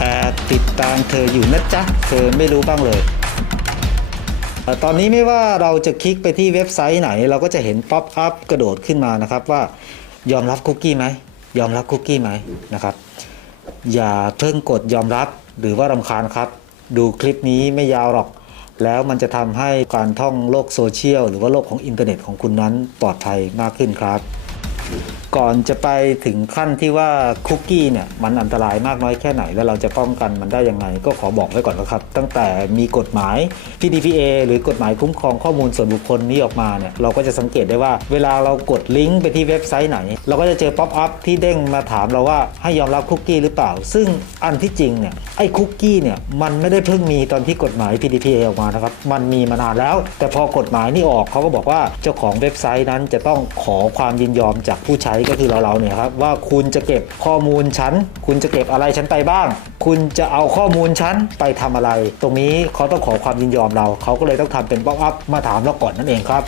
แอบติดตามเธออยู่นะจ๊ะ เธอไม่รู้บ้างเลย ตอนนี้ไม่ว่าเราจะคลิกไปที่เว็บไซต์ไหน เราก็จะเห็นป๊อปอัพกระโดดขึ้นมานะครับว่ายอมรับคุกกี้ไหมยอมรับคุกกี้ไหมนะครับ อย่าเพิ่งกดยอมรับหรือว่ารำคาญครับ ดูคลิปนี้ไม่ยาวหรอก แล้วมันจะทำให้การท่องโลกโซเชียลหรือว่าโลกของอินเทอร์เน็ตของคุณนั้นปลอดภัยมากขึ้นครับ ก่อนจะไปถึงขั้นที่ว่าคุกกี้เนี่ยมันอันตรายมากน้อยแค่ไหน แล้วเราจะป้องกันมันได้ยังไง ก็ขอบอกไว้ก่อนนะครับ ตั้งแต่มีกฎหมาย PDPA หรือกฎหมายคุ้มครองข้อมูลส่วนบุคคลนี้ออกมาเนี่ยเราก็จะสังเกตได้ว่า เวลาเรากดลิงก์ไปที่เว็บไซต์ไหน เราก็จะเจอป๊อปอัพที่เด้งมาถามเราว่าให้ยอมรับคุกกี้หรือเปล่า ซึ่งอันที่จริงเนี่ยไอ้คุกกี้เนี่ยมันไม่ได้เพิ่งมีตอนที่กฎหมาย PDPA ออกมานะครับมันมีมานานแล้ว แต่พอกฎหมายนี่ออกเขาก็บอกว่าเจ้าของเว็บไซต์นั้นจะต้องขอความยินยอมจากผู้ใช้ก็คือเราเราๆเนี่ยครับว่าคุณจะเก็บข้อมูลฉัน คุณจะเก็บอะไรฉันไปบ้าง คุณจะเอาข้อมูลฉันไปทำอะไร ตรงนี้เขาต้องขอความยินยอมเรา เขาก็เลยต้องทำเป็นป๊อปอัพมาถามเราก่อนนั่นเองครับ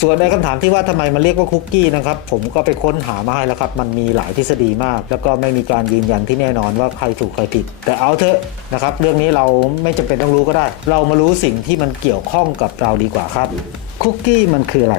ส่วนในคำถามที่ว่าทำไมมันเรียกว่าคุกกี้นะครับผมก็ไปค้นหามาให้แล้วครับ มันมีหลายทฤษฎีมาก แล้วก็ไม่มีการยืนยันที่แน่นอนว่าใครถูกใครผิด แต่เอาเถอะนะครับ เรื่องนี้เราไม่จำเป็นต้องรู้ก็ได้ เรามารู้สิ่งที่มันเกี่ยวข้องกับเราดีกว่าครับ คุกกี้มันคืออะไร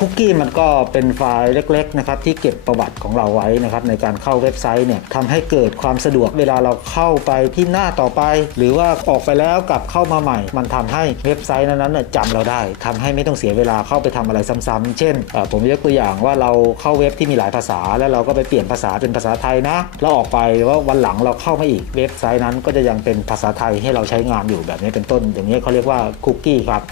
คุกกี้มันก็เป็นไฟล์เล็กๆนะครับที่เก็บประวัติของเราไว้นะครับในการเข้าเว็บไซต์เนี่ยทำให้เกิดความสะดวกเวลาเราเข้าไปที่หน้าต่อไป หรือว่าออกไปแล้วกลับเข้ามาใหม่ มันทำให้เว็บไซต์นั้นๆจำเราได้ทำให้ไม่ต้องเสียเวลาเข้าไปทำอะไรซ้ำๆเช่น ผมยกตัวอย่างว่าเราเข้าเว็บที่มีหลายภาษา แล้วเราก็ไปเปลี่ยนภาษาเป็นภาษาไทยนะแล้วออกไปว่าวันหลังเราเข้ามาอีกเว็บไซต์นั้นก็จะยังเป็นภาษาไทยให้เราใช้งานอยู่แบบนี้เป็นต้น อย่างนี้เขาเรียกว่าคุกกี้ครับ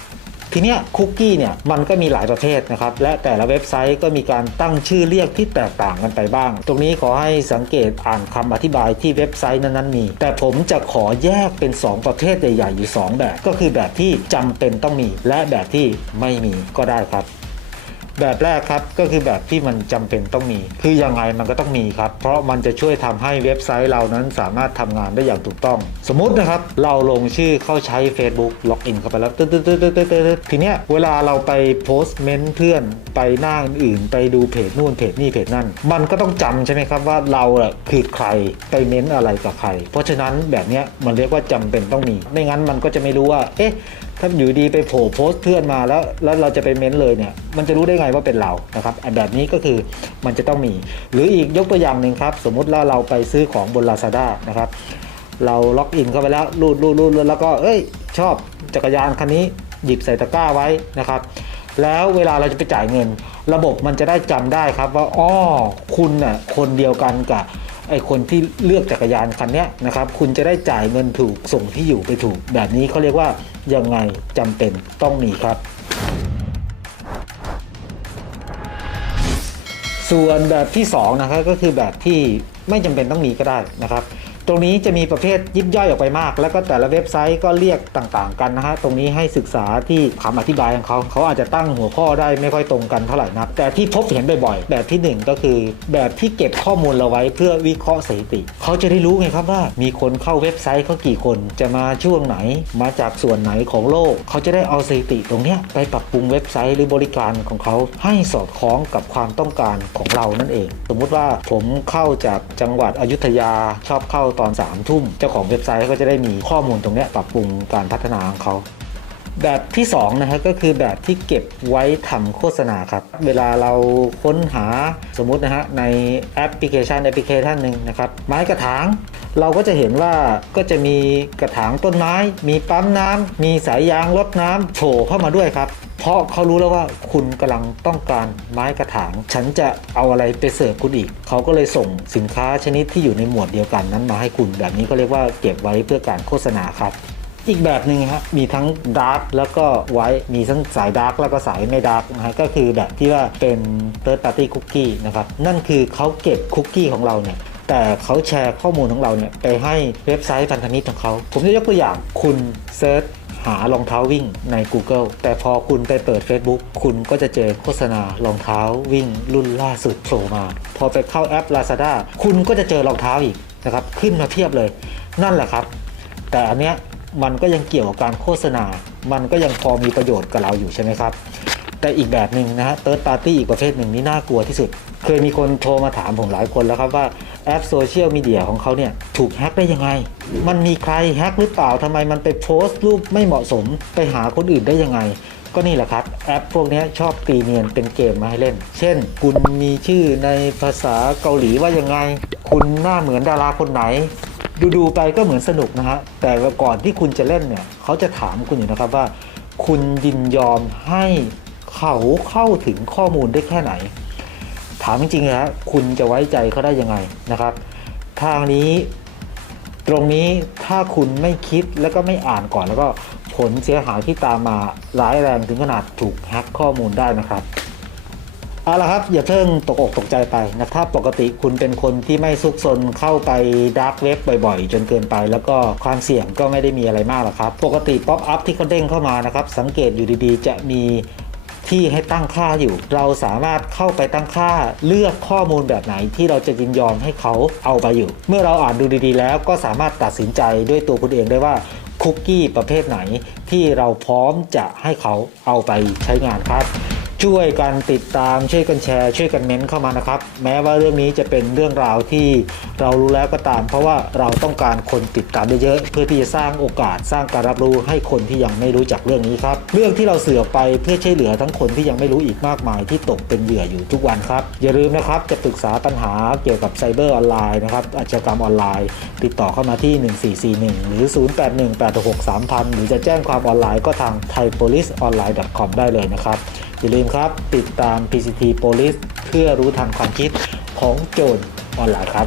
ทีเนี้ยคุกกี้เนี่ยมันก็มีหลายประเภทนะครับและแต่ละเว็บไซต์ก็มีการตั้งชื่อเรียกที่แตกต่างกันไปบ้าง ตรงนี้ขอให้สังเกตอ่านคำอธิบายที่เว็บไซต์นั้นๆมี แต่ผมจะขอแยกเป็น 2 ประเภทใหญ่ๆอยู่ 2 แบบ ก็คือแบบที่จำเป็นต้องมี และแบบที่ไม่มีก็ได้ครับ แบบแรกครับก็คือแบบที่มันจำเป็นต้องมี คือยังไงมันก็ต้องมีครับ เพราะมันจะช่วยทำให้เว็บไซต์เรานั้นสามารถทำงานได้อย่างถูกต้อง สมมุตินะครับ เราลงชื่อเข้าใช้ Facebook ล็อกอินเข้าไปแล้วตึ๊ดตึ๊ดตึ๊ดตึ๊ดตึ๊ดตึ๊ดทีเนี้ยเวลาเราไปโพสต์เมนต์เพื่อนไปหน้าอื่นๆไปดูเพจนู่นเพจนี่เพจนั่น มันก็ต้องจำใช่ไหมครับว่าเราคือใครไปเม้นต์อะไรกับใคร เพราะฉะนั้นแบบเนี้ยมันเรียกว่าจำเป็นต้องมี ไม่งั้นมันก็จะไม่รู้ว่า เอ๊ะถ้าอยู่ดีไปโผล่โพสต์เพื่อนมาแล้วแล้วเราจะไปเม้นเลยเนี่ย มันจะรู้ได้ไงว่าเป็นเรานะครับอันแบบนี้ก็คือมันจะต้องมี หรืออีกยกตัวอย่างหนึ่งครับ สมมุติว่าเราไปซื้อของบน Lazada นะครับ เราล็อกอินเข้าไปแล้วรูดรูดรูดแล้วก็เอ้ย ชอบจักรยานคันนี้หยิบใส่ตะกร้าไว้นะครับ แล้วเวลาเราจะไปจ่ายเงิน ระบบมันจะได้จำได้ครับว่าอ้อคุณน่ะคนเดียวกันกับ ไอคนที่เลือกจักรยานคันนี้นะครับคุณจะได้จ่ายเงินถูกส่งที่อยู่ไปถูก แบบนี้เขาเรียกว่ายังไงจำเป็นต้องมีครับ ส่วนแบบที่2นะครับก็คือแบบที่ไม่จำเป็นต้องมีก็ได้นะครับ ตรงนี้จะมีประเภทยิบย่อยออกไปมาก แล้วก็แต่ละเว็บไซต์ก็เรียกต่างๆ กันนะฮะตรงนี้ให้ศึกษาที่คำอธิบายของเขาเขาอาจจะตั้งหัวข้อได้ไม่ค่อยตรงกันเท่าไหร่นักแต่ที่พบเห็นบ่อยๆ แบบที่หนึ่งก็คือ แบบที่เก็บข้อมูลเราไว้เพื่อวิเคราะห์สถิติ เขาจะได้รู้ไงครับว่า มีคนเข้าเว็บไซต์เขากี่คนจะมาช่วงไหน มาจากส่วนไหนของโลก เขาจะได้เอาสถิติตรงนี้ไปปรับปรุงเว็บไซต์หรือบริการของเขาให้สอดคล้องกับความต้องการของเรานั่นเอง สมมุติว่าผมเข้าจากจังหวัดอยุธยาชอบเข้าตอน3ามทุ่ม เจ้าของเว็บไซต์ก็จะได้มีข้อมูลตรงนี้ปรับปรุงการพัฒนาของเขาแบบที่2นะฮะก็คือแบบที่เก็บไว้ทำโฆษณาครับ เวลาเราค้นหาสมมุตินะฮะในแอปพลิเคชันแอปพลิเคชันหนึ่งนะครับ ไม้กระถาง เราก็จะเห็นว่าก็จะมีกระถางต้นไม้ มีปั๊มน้ำมีสายยางรดน้ำโผล่เข้ามาด้วยครับ เพราะเขารู้แล้วว่าคุณกำลังต้องการไม้กระถาง ฉันจะเอาอะไรไปเสิร์ฟคุณอีก เขาก็เลยส่งสินค้าชนิดที่อยู่ในหมวดเดียวกันนั้นมาให้คุณ แบบนี้ก็เรียกว่าเก็บไว้เพื่อการโฆษณาครับอีกแบบหนึ่งฮะมีทั้งดาร์กแล้วก็ไวท์มีทั้งสายดาร์กแล้วก็สายไม่ดาร์กนะฮะก็คือแบบที่ว่าเป็น third party cookie นะครับ นั่นคือเขาเก็บคุกกี้ของเราเนี่ย แต่เขาแชร์ข้อมูลของเราเนี่ย ไปให้เว็บไซต์พันธมิตรของเขา ผมจะยกตัวอย่างคุณเซิร์ช หารองเท้าวิ่งใน Google แต่พอคุณไปเปิด Facebook คุณก็จะเจอโฆษณารองเท้าวิ่งรุ่นล่าสุดโผล่มา พอไปเข้าแอป Lazada คุณก็จะเจอรองเท้าอีกนะครับขึ้นมาเพียบเลย นั่นแหละครับ แต่อันเนี้ยมันก็ยังเกี่ยวกับการโฆษณา มันก็ยังพอมีประโยชน์กับเราอยู่ใช่ไหมครับ แต่อีกแบบหนึ่งนะฮะ third party อีกประเภทหนึ่งนี่น่ากลัวที่สุด เคยมีคนโทรมาถามผมหลายคนแล้วครับว่า แอปโซเชียลมีเดียของเขาเนี่ยถูกแฮ็กได้ยังไง มันมีใครแฮ็กหรือเปล่าทำไมมันไปโพสต์รูปไม่เหมาะสมไปหาคนอื่นได้ยังไง ก็นี่แหละครับแอปพวกนี้ชอบตีเนียนเป็นเกมมาให้เล่น เช่น คุณมีชื่อในภาษาเกาหลีว่ายังไง คุณหน้าเหมือนดาราคนไหนดูๆไปก็เหมือนสนุกนะฮะ แต่ก่อนที่คุณจะเล่นเนี่ย เขาจะถามคุณอยู่นะครับว่า คุณยินยอมให้เขาเข้าถึงข้อมูลได้แค่ไหน ถามจริงๆนะฮะคุณจะไว้ใจเขาได้ยังไงนะครับ ทางนี้ตรงนี้ถ้าคุณไม่คิดแล้วก็ไม่อ่านก่อนแล้วก็ผลเสียหายที่ตามมาร้ายแรงถึงขนาดถูกแฮ็กข้อมูลได้นะครับเอาละครับอย่าเพิ่งตกอกตกใจไปนะถ้าปกติคุณเป็นคนที่ไม่ซุกซนเข้าไปดาร์กเว็บบ่อยๆ จนเกินไป แล้วก็ความเสี่ยงก็ไม่ได้มีอะไรมากหรอกครับ ปกติป๊อปอัพที่เขาเด้งเข้ามานะครับ สังเกตอยู่ดีๆ จะมี ที่ให้ตั้งค่าอยู่ เราสามารถเข้าไปตั้งค่าเลือกข้อมูลแบบไหนที่เราจะยินยอมให้เขาเอาไปอยู่ เมื่อเราอ่านดูดีๆ แล้วก็สามารถตัดสินใจด้วยตัวคุณเองได้ว่าคุกกี้ประเภทไหนที่เราพร้อมจะให้เขาเอาไปใช้งานครับ ช่วยกันติดตามช่วยกันแชร์ ช่วยกันเม้นเข้ามานะครับ แม้ว่าเรื่องนี้จะเป็นเรื่องราวที่เรารู้แล้วก็ตาม เพราะว่าเราต้องการคนติดตามเยอะๆเพื่อที่จะสร้างโอกาสสร้างการรับรู้ให้คนที่ยังไม่รู้จักเรื่องนี้ครับ เรื่องที่เราเสือไปเพื่อช่วยเหลือทั้งคนที่ยังไม่รู้อีกมากมายที่ตกเป็นเหยื่ออยู่ทุกวันครับ อย่าลืมนะครับจะปรึกษาปัญหาเกี่ยวกับไซเบอร์ออนไลน์นะครับอาชญากรรมออนไลน์ ติดต่อเข้ามาที่ 1441 หรือ 081863,000 หรือจะแจ้งความออนไลน์ก็ทาง thaipoliceonline.com ได้เลยนะครับ อย่าลืมครับ ติดตาม PCT Police เพื่อรู้ทันความคิดของโจรออนไลน์ครับ